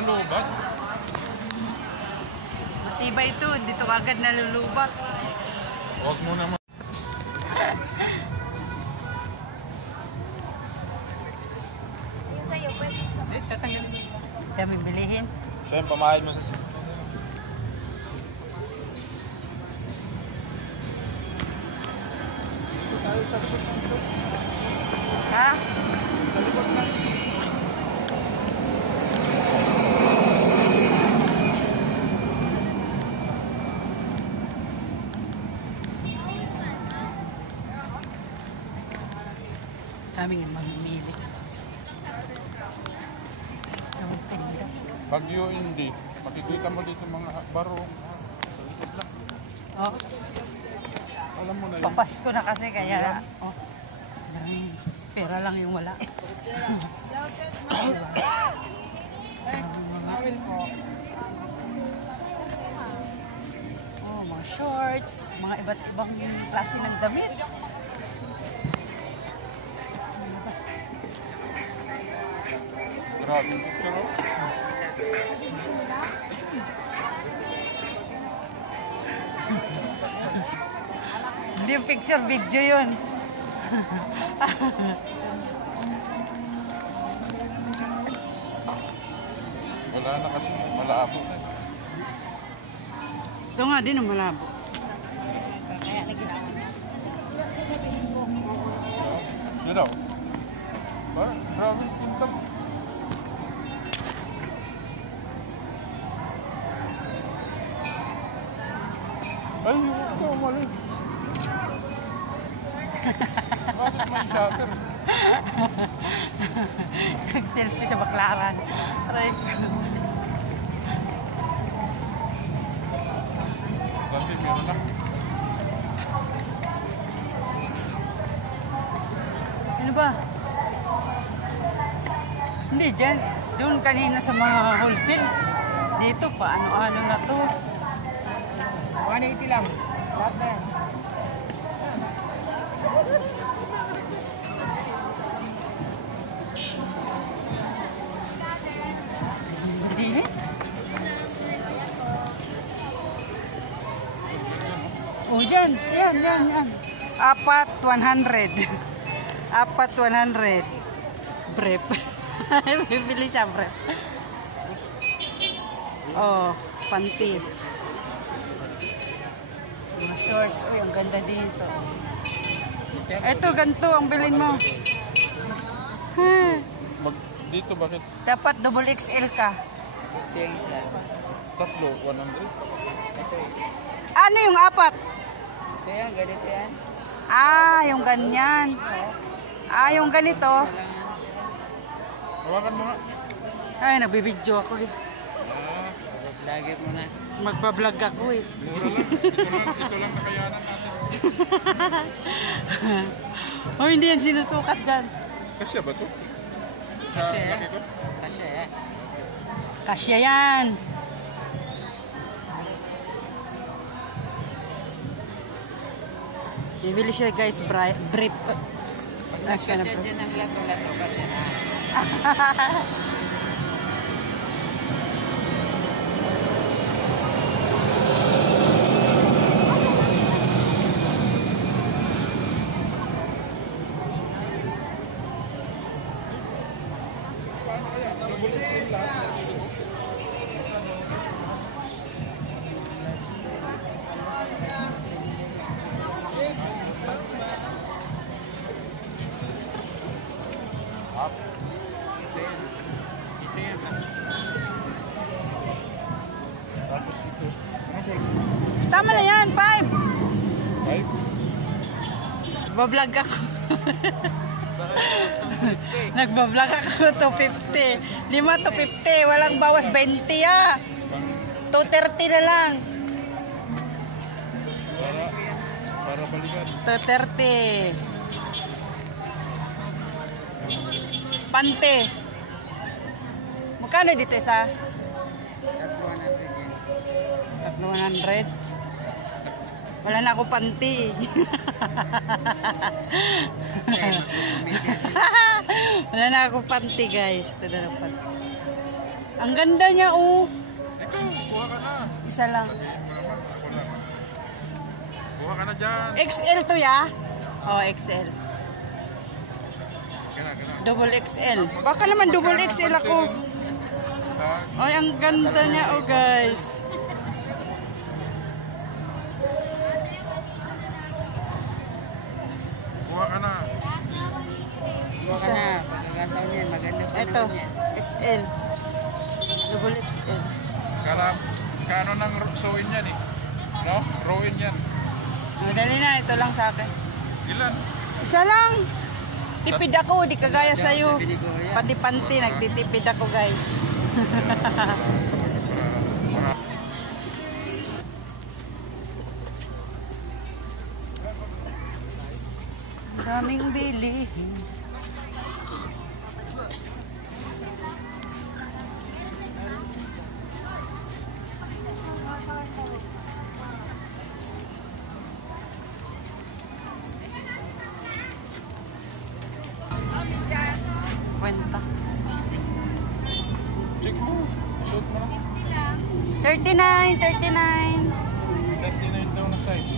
malubat. Matibay ito, hindi ito agad nalulubat. Huwag mo naman. Dami bilihin. So yun, pamahal mo sa sito. Ha? Kaming mamimili. Bagyo hindi. Makikita mo dito mga barong. Oh. Alam mo na yun. Papasko na kasi kaya oh. Pera lang yung wala. Oh, mga shorts, mga iba't ibang klase ng damit. Grabe yung picture, oh. Hindi yung picture, video yun. Wala na kasi, malabo na. Ito nga din ang malabo. Yun daw. Grabe yung pinta mo. Ay, huwag ka umalis. Bakit may shutter? Nag-selfie sa baklaran. Aray ko. Dati meron na. Ano ba? Hindi dyan. Doon kanina sa mga wholesale. Dito pa, ano-ano na to. 180 lang. Lahat na yan. Hindi. Oh, dyan. Yan. Apat 100. Apat 100. Brief. Bibili siya brief. Oh, panty. Mga shorts. Uy, ang ganda dito. Ito, ganito ang bilhin mo. Dito bakit? Dapat double XL ka. Tatlo, 100. Ano yung apat? Ito yan, ganito yan. Ah, yung ganyan. Ah, yung ganito. Hawakan mo nga. Ay, nagbibidyo ako eh. Lagi mo na. Magpa-vlog ako eh. Mura lang. Ito lang nakayanan natin. Oh, hindi yan sinusukat dyan. Kasya ba to? Kasya yan. Laki ko? Kasya yan. Kasya yan. Bibili siya guys, brief. Kasya dyan ang lato-lato. Kasya na. Tama na yan, 5. 5? Nagbablog ako. Nagbablog ako, 250. 5 to 50, walang bawas 20 ah. 230 na lang. Para balikan. 230. Pante. Magkano dito isa? 100. Wala na ako panty. Wala na ako panty guys. Ito na lang panty. Ang ganda niya, oh. Ikaw, kuha ka na. Isa lang. Ako lang. Kuha ka na dyan. XL to, ya? Oh, XL. Kena. Double XL. Baka naman double XL ako. Ay, ang ganda niya, oh, guys. Kuha ka na. Kuha ka na. Pagkagantaw niyan. Maganda pa Ito, naman yan. XL. Double XL. Kaano nang sewin yan eh. No? Rowin yan. Madali na, ito lang sa akin. Ilan? Isa lang. Tipid ako, di kagaya sa'yo. Sabi ni Kuya. Pati panty, nagtitipid ako, guys. Daming bilihin. Kwenta. Check mo. Shoot mo na. 39, 39. 39 daw na size.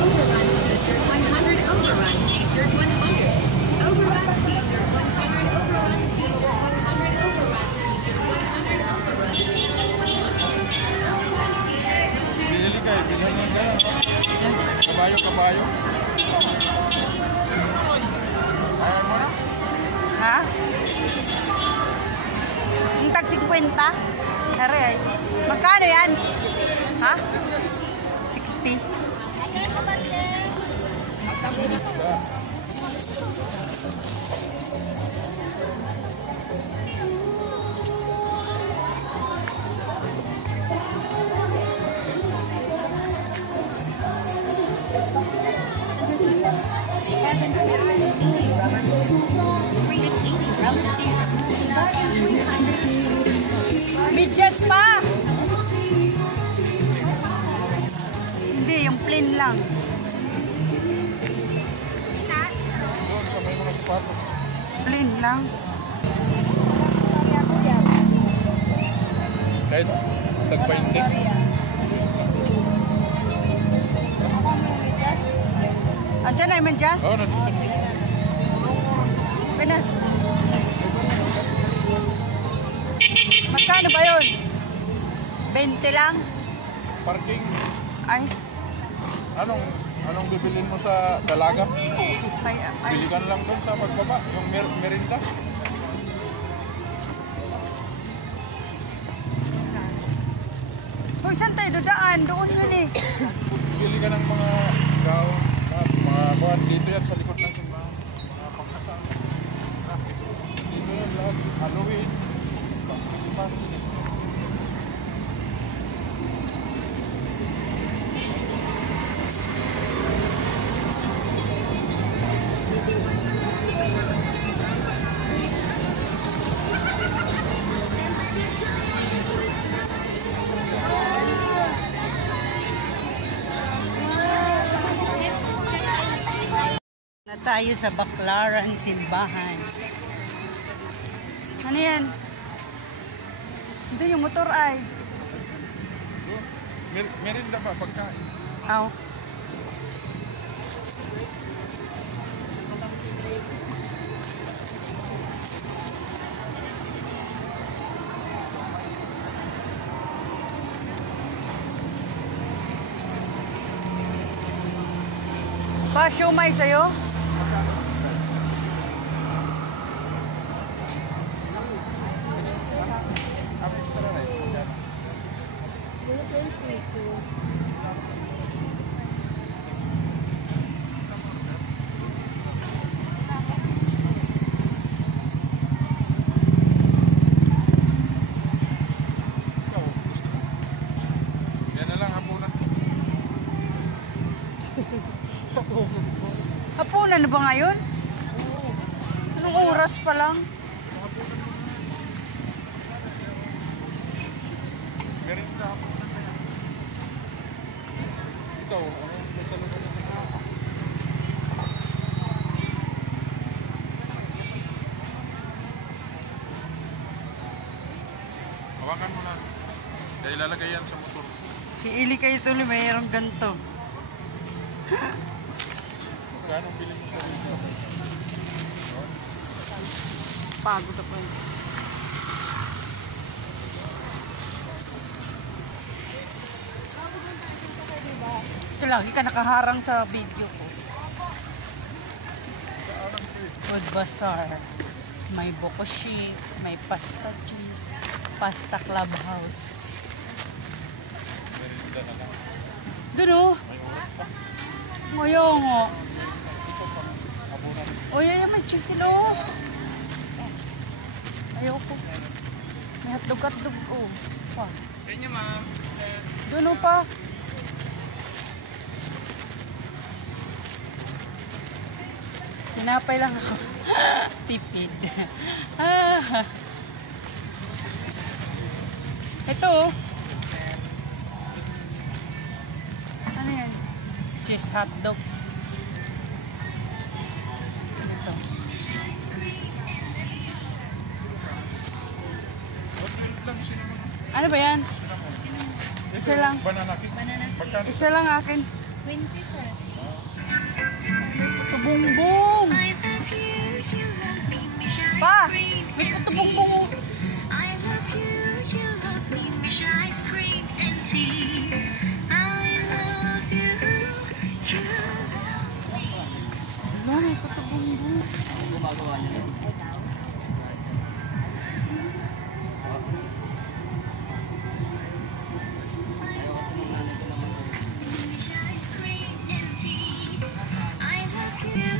Overruns t-shirt 100, overruns t-shirt 100. Overruns t-shirt 100, overruns t-shirt 100, overruns t-shirt 100, overruns t-shirt 100. Overruns t-shirt 100. Bili ka eh. Bilhan mo na. Kabayo. Ayaw mo na? Ha? Yung tag 50? Kare ay. Magkano yan? Ha? 60. Midget pa! Hindi, yung plain lang. Doon, sabay mo na sapatos. Plain lang. Kahit tag 20. Andiyan na yung medyas? Oo, nandito. Pina. Magkano ba yun? 20 lang? Parking. Ay, Anong bibilin mo sa dalaga? ay. Bili ka na lang doon sa pagbaba. Yung merinda. Kung saan tayo dodaan? Doon yun eh. Bili ka ng mga gown. Mga kuhan. Dito yan sa likod ng simbahan. Mga pangkasama. Dito yan lahat. Halloween. Christmas. Na tayo sa Baclaran Simbahan. Ano yan? Ito yung motor ay. Merinda ba? Pagkain. Aw. Pa-siomay sa'yo? Yan na lang hapunan. Hapunan na ba ngayon? Anong oras pa lang? Merinda hapunan na yan. Ikaw, anong kasalunan mo? Kaya ilalagay yan sa motor. Si Ili kayo tuloy mayroong ganito. Magkano bilhin mo sa rito? Pagod ako yun. Lagi ka nakaharang sa video ko. Food Bazaar. May bokoshi, may pasta cheese, pasta clubhouse. Merinda na lang. Doon o. Ngayon o. Abunan. O yan, may chicken o. Ayoko. May hotdog o. Pa. Sa inyo, ma'am. Doon o pa. Tinapay lang ako. Tipid. Ito oh. Ano yan? Cheese hotdog. Ito. What milk lang cinnamon? Ano ba yan? Isa lang. Banana cake. Magkano? Isa lang akin. 20, sir. Tubongbong. I love you, you love me, Miss Ice Pa! Cream May and tubongbong. tea. I love you love me, Miss Ice Cream and tea. I love you, you love me. Ano, may patubongbong. Gumagawa niya. Miss Ice Cream and tea. I love you,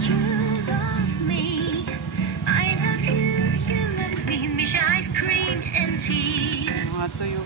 you love me. I love you love me, Miss Ice Cream and tea. Mga tuyo.